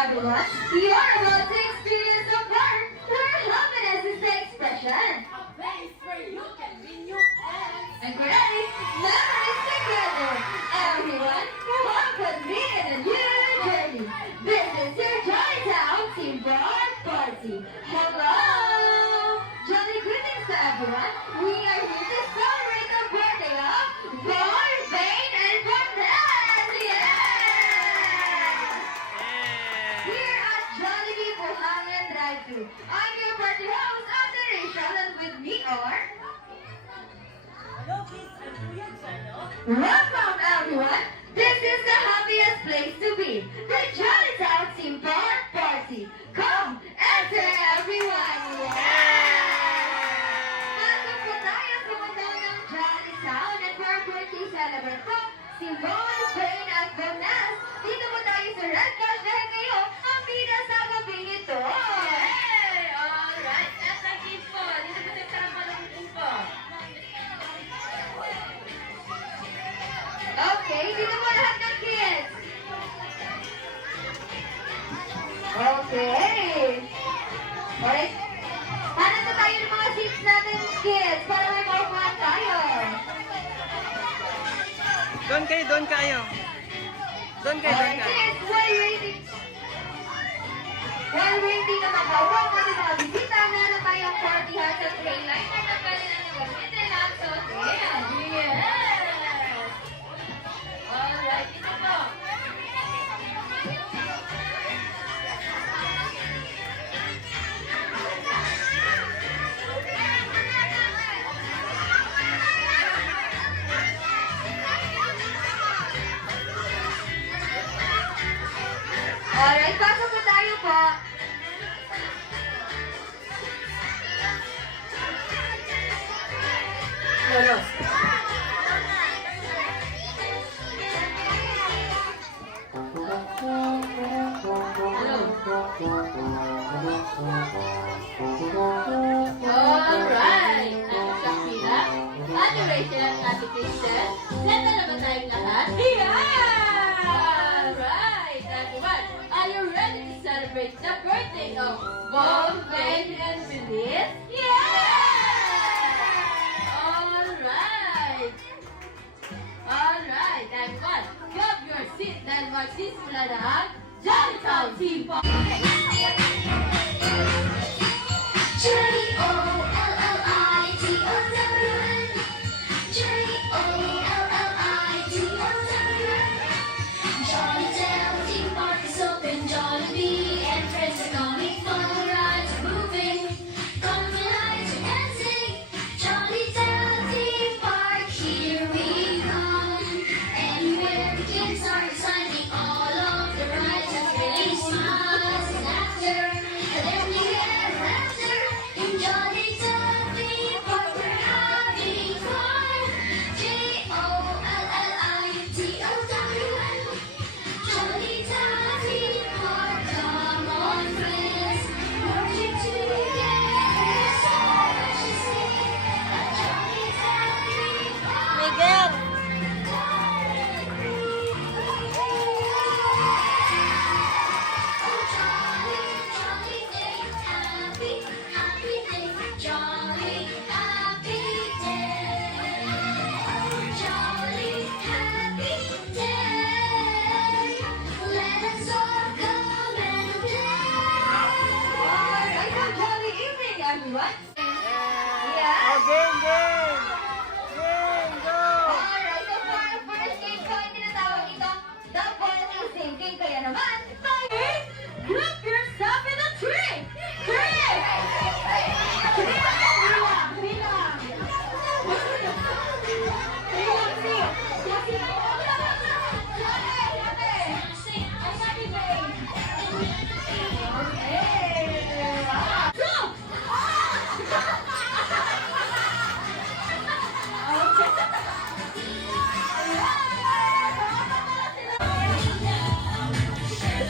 everyone. You are about to experience a park where happiness is the expression. A place where you can renew and And create memories together. Everyone, welcome me in a new journey. This is your Jolly Town Team Bar Party. Hello! Jolly greetings to everyone. We are here to celebrate the birthday of Bar, Vane, and Cortez. Yeah! Here at Jollibee Bohemian Drive-Thru. I'm your party host, Ate Rachel, and with me are... hello kids, I'm Kuya Chano. Welcome everyone! This is the happiest place to be, the Jolly Town Team Bar Party. Come, enter everyone! Pasok po tayo sa mundo ng Jolly Town at for our birthday celebrant po, si Ron, Vane at Gomez. Dito po tayo sa Red Cash dahil kayo ang bida sa gabing ito. Hey! Alright, at ang kids po, dito po tayo sa Rampalong po. Okay, dito po lahat ng kids. Okay. Alright. Hanap na tayo ng mga seats natin, kids, para may maupuan tayo. Doon kayo, doon kayo. Doon kayo, doon Alright, kayo. kids, while waiting na makaupo ang ating mga bisita, meron tayong party hats at tray liner na pwede na gamitin at suotin. Yes! Alright, dito po. Alright, pasok na tayo po. Lolo. Alright! Ate Shakira, Ate Rachel at Ate Kristen, senta na ba tayong lahat? Yeah! Alright! Everyone, are you ready to celebrate the birthday of Bob, Ben, and Willis? Yeah! Alright! Alright, everyone, grab your seat dahil magsisimula na ang Jolly Town Team Party! J-O-L-L-I-T-O-W-N J-O-L-L-I-T-O-W-N Jolly Town Team Park is open. Jollibee and friends are coming. Fun rides are moving. Come the lights are dancing. Jolly Town Team Park, here we come. Anywhere the kids are exciting. All of the rides have many smiles and laughter. And every ever after. In Jolly Town Theme Park, we're having fun. J-O-L-L-I-T-O-W-N Jolly Town Theme Park, come on friends, working together, so much to see. A Jolly Town Theme Park. Miguel! Oh, jolly, jolly day, happy, happy day, jolly, happy day. Oh, jolly, happy day. Let us all come and play. Alright, a jolly evening, everyone. Yeah. Oh, game, game! Game, go! Alright, so for our first game ko, ang tinatawag itong The Bottle Sinking. Kaya naman, tayo, group yourself in a tree! Tree!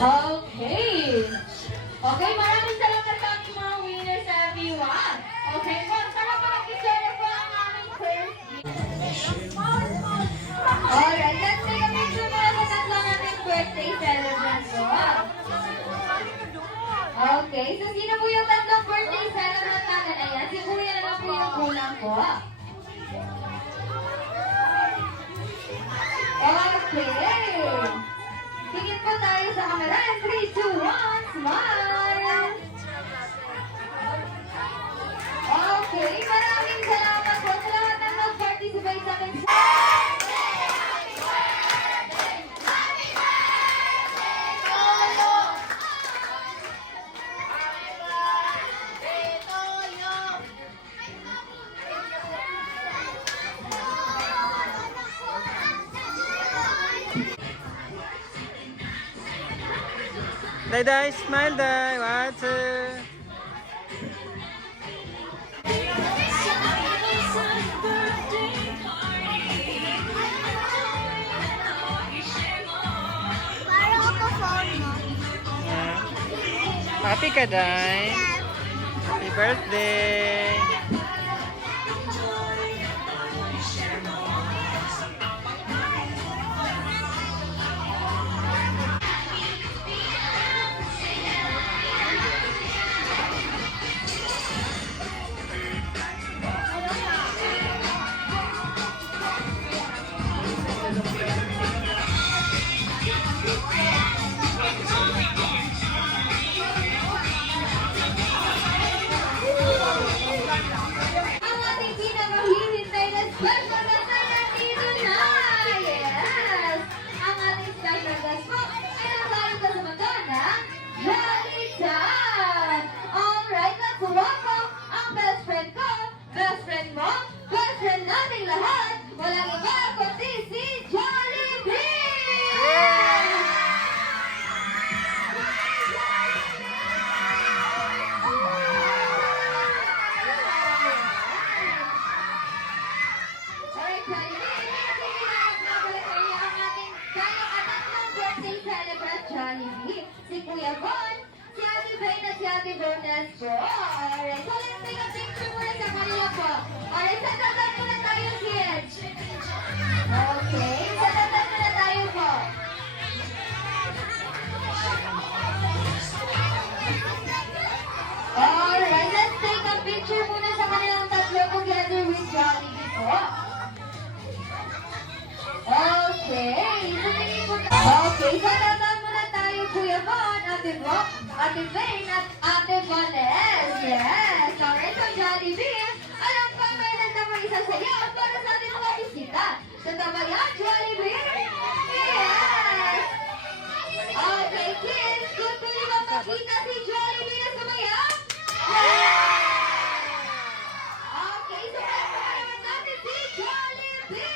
Okay. Okay, maraming salamat sa ating mga winners, everyone. Okay po, tara po mag-isara po ang aming first game. Alright, let's take a picture para sa tatlo natin birthday celebrants po. Okay, so sino po yung tatlong birthday celebrant natin? Ayan, si Kuya na lang po yung kulang ko. Okay. Tingin po tayo sa camera. 3, 2, 1, smile! Okay, maraming salamat po sa lahat ng mag-participate sa ating Day, day, smile, day. 1, 2. Happy ka, day. Happy birthday. ang ating pinakahihintay na special guest ay nandito na! Yes! Ang ating special guest po ay nanggaling sa Magana, Jolly Chan! Alright, let's welcome ang best friend ko, best friend mo, best friend nating lahat! Walang iba kundi si Jollibee! Alright, Jollibee, ang ating kaya-katatlong birthday celebrant Jollibee. Si Kuya Bon, si Ate Vane at si Ate Bernas po. Alright, so let's take a picture muna sa kanila po. Alright, sa tatag muna tayo, kids. Okay, sa tatag muna tayo po. Alright, let's take a picture muna sa kanilang tatlo together with Jollibee po. Okay, so tingin po okay, so tatawag muna tayo, Kuya Bon, Ate Brock, Ate Vane, at Ate Vanessa. Yes, alright, so Jollibee, alam ko may nandang isa sa iyo para sa ating mga bisita. Tanda ba yan, Jollibee? Yes! Okay, kids, gusto niyo ba makita si Jollibee na sumayaw? Okay, so naman natin si Jollibee!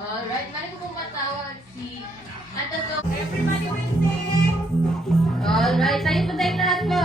Alright, mali ko pong matawag si Everybody will sing! Alright, tayo po tayo lahat po.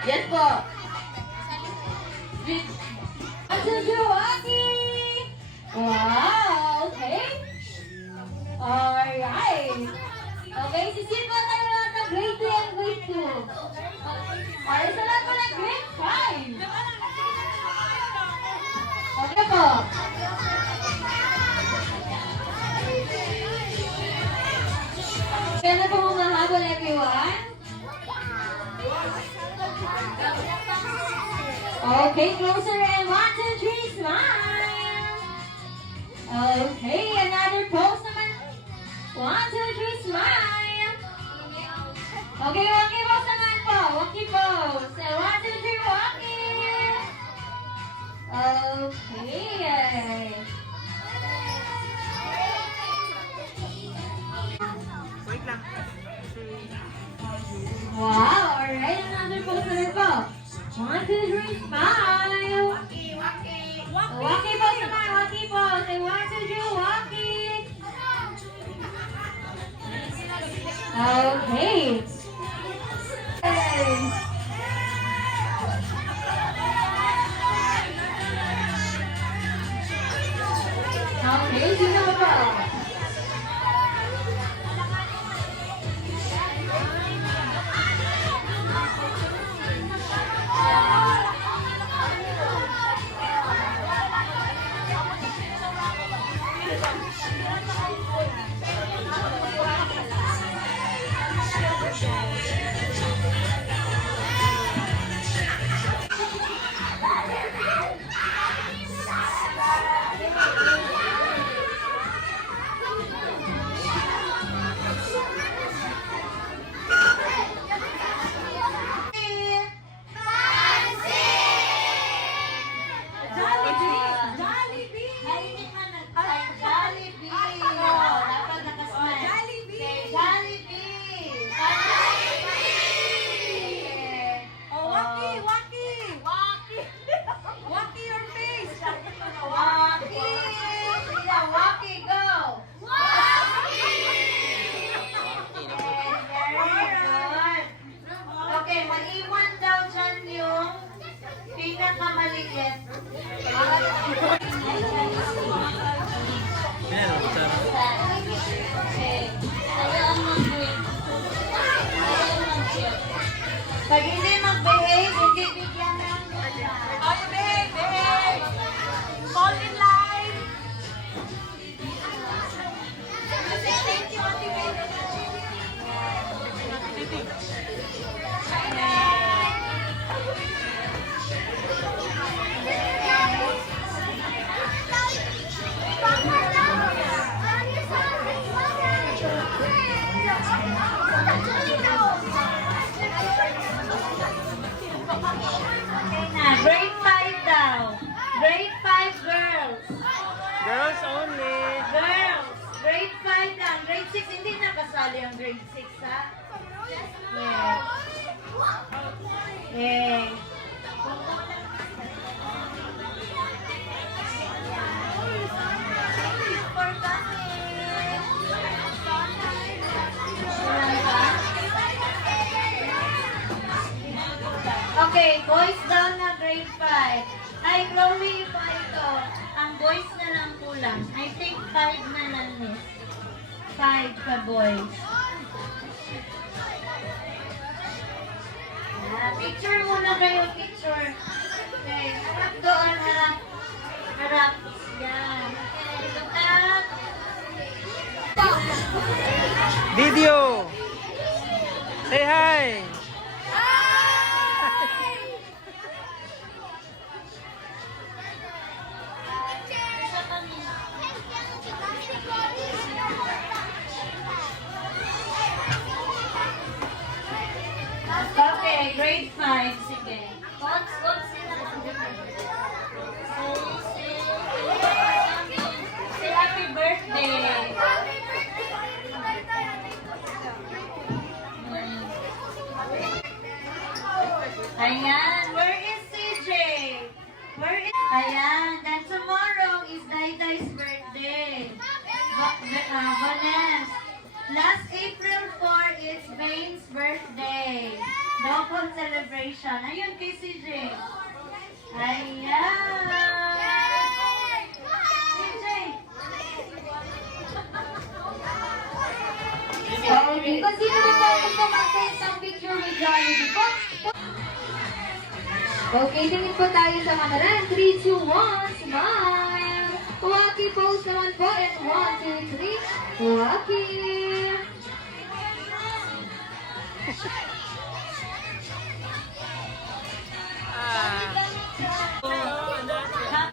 Yes po. Suzuki! Wow, okay. Alright. Okay, sisimula tayo lahat ng grade 3 and grade 2. Para sa lahat po ng grade 5. Okay po. Kaya na po humahabol everyone. Okay, closer and 1, 2, 3, smile. Okay, another pose naman. 1, 2, 3, smile. Okay, walkie pose naman po. Walkie pose. 1, 2, 3, walkie. Okay. Wait lang. Wow, alright, another pose naman po. 1, 2, 3, smile. Walkie pose naman, walkie pose. 1, 2, 3, walkie. Okay. Okay, sino pa? Okay, maiwan daw dyan yung pinakamaliit. Yan, sarap. Pag hindi mag-behave, hindi bigyan ng Okay, behave, behave. Fall in line. Grade 5 daw. Grade 5 girls. Girls only. Girls. Grade 5 lang. Grade 6, hindi na kasali ang grade 6, ha? Yeah. Yeah. Okay, boys down na grade 5. Ay, Chloe, pa ito. Ang boys na lang kulang. I think 5 na lang, miss. 5 ka boys. Picture muna kayo, picture. Okay, harap doon, harap. Harap. Yan. Okay, look up. Video. Say hi. Okay, grade 5. Sige. Coach sila. Say happy birthday. Ayan, where is CJ? Where is... Ayan, then tomorrow is Daidai's birthday. Vanessa. Last April 4 is Vane's birthday. Double celebration. Ayun kay CJ. Ayan. CJ. Okay, kung sino na po gusto mag-take ng picture with Jollibee po. Okay, tingin po tayo sa camera. 3, 2, 1, smile! Waki pose naman po. And 1, 2, 3, Waki!